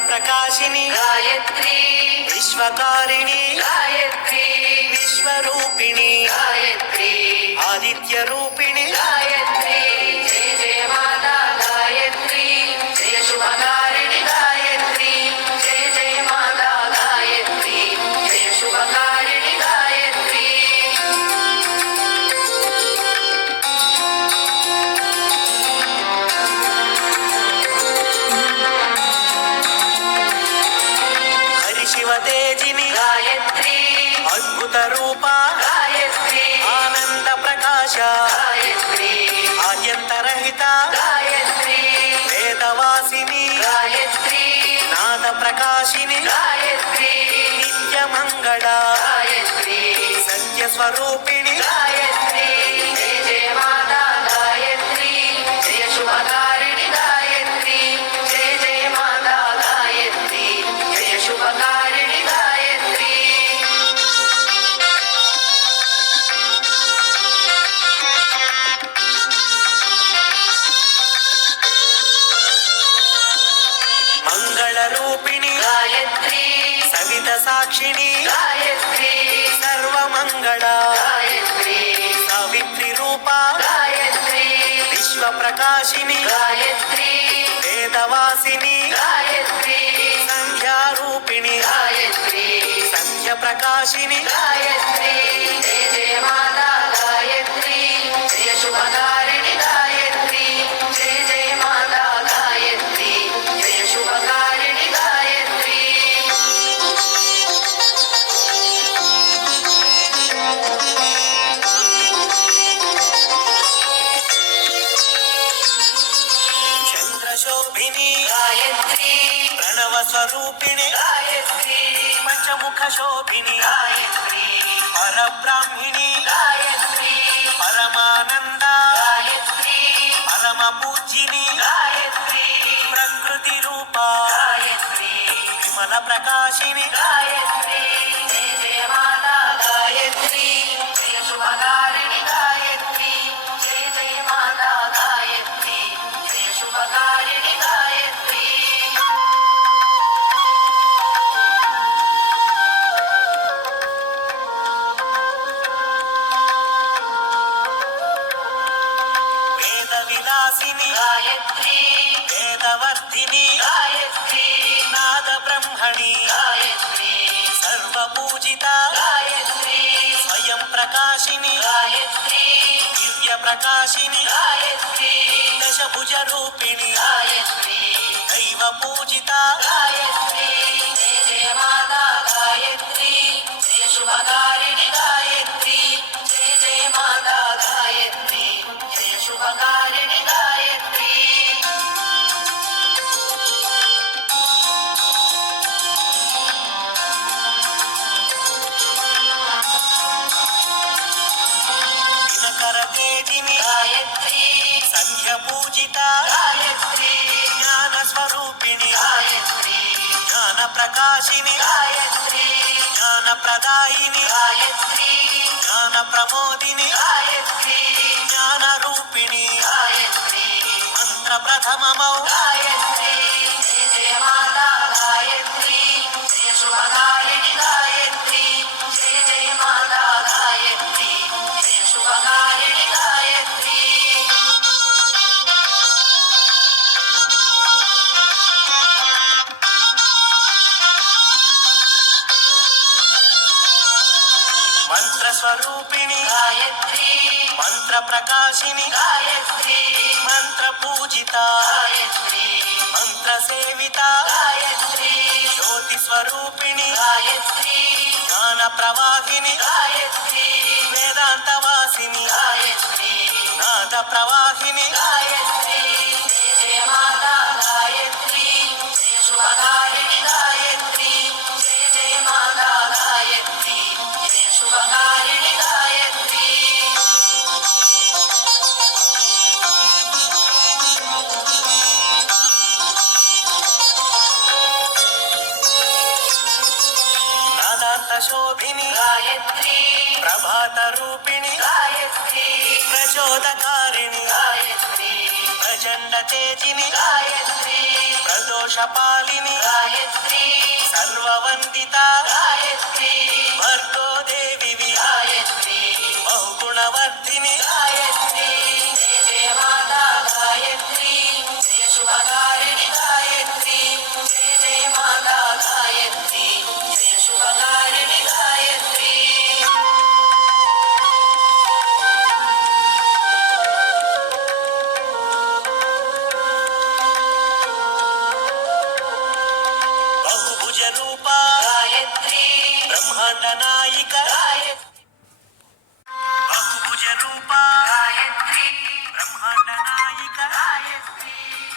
प्रकाशिनी गायत्री विश्वकारिणी गायत्री विश्वरूपिणी गायत्री आदित्य रूपिणी गायत्री जय जय माता गायत्री जय शुभकारिणी गायत्री जय जय माता गायत्री जय शुभकारिणी गायत्री हरिशिव तेजिनी गायत्री अद्भुत रूप गायत्री आनंद प्रकाश गायत्री आद्यंतरहित गायत्री वेदवासिनी गायत्री नाद प्रकाशिनी गायत्री नित्य मंगल गायत्री सत्य स्वरूपिणी गायत्री जय जय माता गायत्री जय शुभकारिणी गायत्री जय जय माता गायत्री जय शुभकारिणी गायत्री मंगल रूपिणी गायत्री सवित साक्षिणी गायत्री सर्व मंगल गायत्री सावित्री रूप गायत्री विश्व प्रकाशिनी गायत्री वेदवासिनी गायत्री संध्या रूपिणी गायत्री सत्य प्रकाशिनी गायत्री जय जय माता गायत्री जय शुभकारिणी गायत्री जय जय माता गायत्री जय शुभकारिणी गायत्री चंद्रशोभिनी गायत्री प्रणव स्वरूपिणी गायत्री पंचमुख शोभिनी गायत्री परब्राह्मिणी गायत्री परमानंद गायत्री परम पूजिनी गायत्री प्रकृति रूप गायत्री विमल प्रकाशिनी गायत्री जय जय माता गायत्री जय शुभकारिणी गायत्री जय जय माता गायत्री जय शुभकारिणी गायत्री वेद विलासिनी गायत्री वेदवर्धिनी गायत्री नाद ब्रह्मणि गायत्री सर्व पूजिता गायत्री स्वयं प्रकाशिनी गायत्री दिव्य प्रकाशिनी गायत्री दशभुज रूपिणी गायत्री दैव पूजिता गायत्री जय जय माता गायत्री जय शुभकारिणी गायत्री जय जय माता गायत्री जय शुभकारिणी गायत्री दिनकर तेजिनी गायत्री संध्य पूजिता गायत्री ज्ञान स्वरूपिणी गायत्री ज्ञान प्रकाशिनी गायत्री ज्ञान प्रदायिनी गायत्री ज्ञान प्रमोदिनी गायत्री ज्ञान रूपिणी गायत्री मंत्र प्रथममौ गायत्री जय जय माता गायत्री जय शुभकारिणी गायत्री जय जय माता गायत्री जय शुभकारिणी गायत्री मंत्र स्वरूपिणी गायत्री मंत्र प्रकाशिनी गायत्री मंत्र पूजिता गायत्री मंत्र सेविता गायत्री ज्योति स्वरूपिणी गायत्री ज्ञान प्रवाहिनी गायत्री वेदांत वासिनी गायत्री नाद प्रवाहिनी गायत्री जय जय माता गायत्री जय शुभकारिणी गायत्री जय जय माता गायत्री जय शुभकारिणी गायत्री नादांत शोभिनी गायत्री प्रभात रूपिणी गायत्री प्रचोदकारिणी गायत्री प्रचंड तेजिनी गायत्री प्रदोष पालिनी गायत्री ಸರ್ವವಂದಿತ गायत्री ಭರ್ಗೋ ದೇವಿ गायत्री ಬಹುಗುಣವರ್ಧಿನಿ गायत्री जय जय माता गायत्री जय शुभकारिणि गायत्री जय जय माता गायत्री जय शुभकारिणि गायत्री ಬಹುಭುಜ ರೂಪ गायत्री ಬ್ರಹ್ಮಾಂಡ ನಾಯಿಕ गायत्री ಬಹುಭುಜ ರೂಪ गायत्री ಬ್ರಹ್ಮಾಂಡ ನಾಯಿಕ गायत्री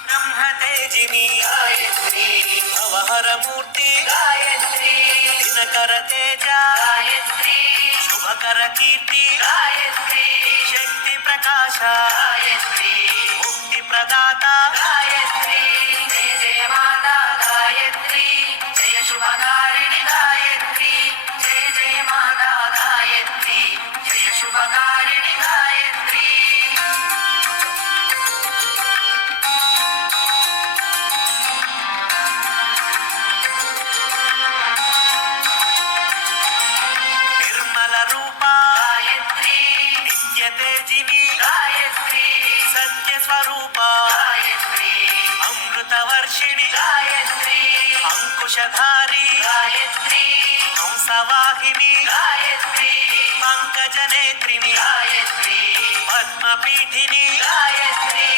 ಬ್ರಹ್ಮ ತೇಜಿನಿ गायत्री ಅವಹರ ಮೂರ್ತಿ गायत्री ದಿನಕರ ತೇಜ गायत्री ಶುಭಕರ ಕೀರ್ತಿ गायत्री ಶಕ್ತಿ ಪ್ರಕಾಶ गायत्री ಮುಕ್ತಿ ಪ್ರದಾತ गायत्री जय जय माता गायत्री जय शुभकारिणि गायत्री जय जय माता गायत्री जय शुभकारिणि गायत्री ನಿರ್ಮಲ ರೂಪ गायत्री ನಿತ್ಯ ತೇಜಿನಿ गायत्री ಸತ್ಯ ಸ್ವರೂಪ गायत्री ಅಮೃತ ವರ್ಷಿಣಿ गायत्री ಅಂಕುಶಧಾರಿ गायत्री ಹಂಸವಾಹಿನಿ गायत्री ಪಂಕಜ ನೇತ್ರಿನಿ गायत्री ಪದ್ಮಪೀಠಿನಿ गायत्री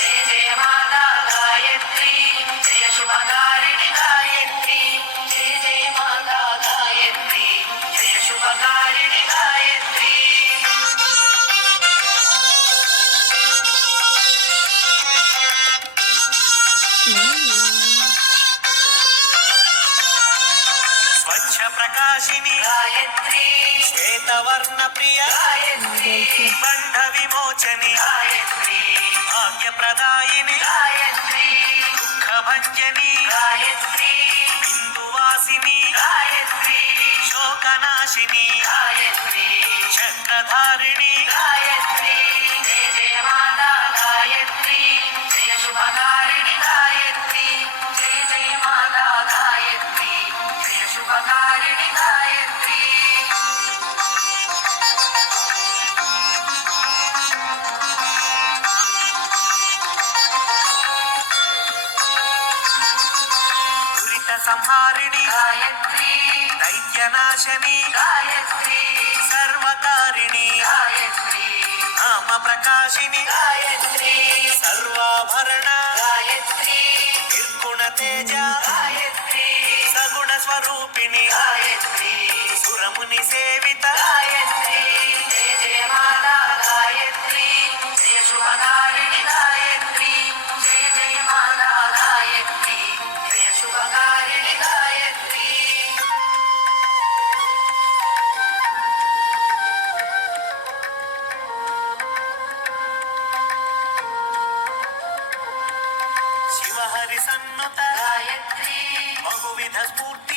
जय जय माता गायत्री जय शुभकारिणि गायत्री जय जय माता गायत्री जय शुभकारिणि गायत्री ಸ್ವಚ್ಛ ಪ್ರಕಾಶಿನಿ गायत्री ಶ್ವೇತವರ್ಣ ಪ್ರಿಯ गायत्री ಬಂಧ ವಿಮೋಚನಿ गायत्री ಭಾಗ್ಯ ಪ್ರದಾಯಿನಿ गायत्री ದುಃಖ ಭಂಜನಿ गायत्री ಬಿಂದುವಾಸಿನಿ गायत्री ಶೋಕನಾಶಿನಿ गायत्री ಚಕ್ರಧಾರಿಣಿ गायत्री जय जय माता गायत्री जय शुभकारिणि गायत्री जय जय माता गायत्री जय शुभकारिणि गायत्री ದುರಿತ ಸಂಹಾರಿಣಿ गायत्री ದೈತ್ಯನಾಶನಿ गायत्री ಸರ್ವಕಾರಿಣಿ गायत्री ನಾಮ ಪ್ರಕಾಶಿನಿ गायत्री ಸರ್ವಾಭರಣ गायत्री ನಿರ್ಗುಣ ತೇಜ गायत्री ಸಗುಣ ಸ್ವರೂಪಿಣಿ गायत्री ಸುರಮುನಿ ಸೇವಿತ गायत्री जय जय माता गायत्री जय शुभकारिणि गायत्री जय जय माता गायत्री जय शुभकारिणि गायत्री ಶಿವಹರಿ ಸನ್ನುತ गायत्री ಬಹುವಿಧ ಸ್ಫೂರ್ತಿ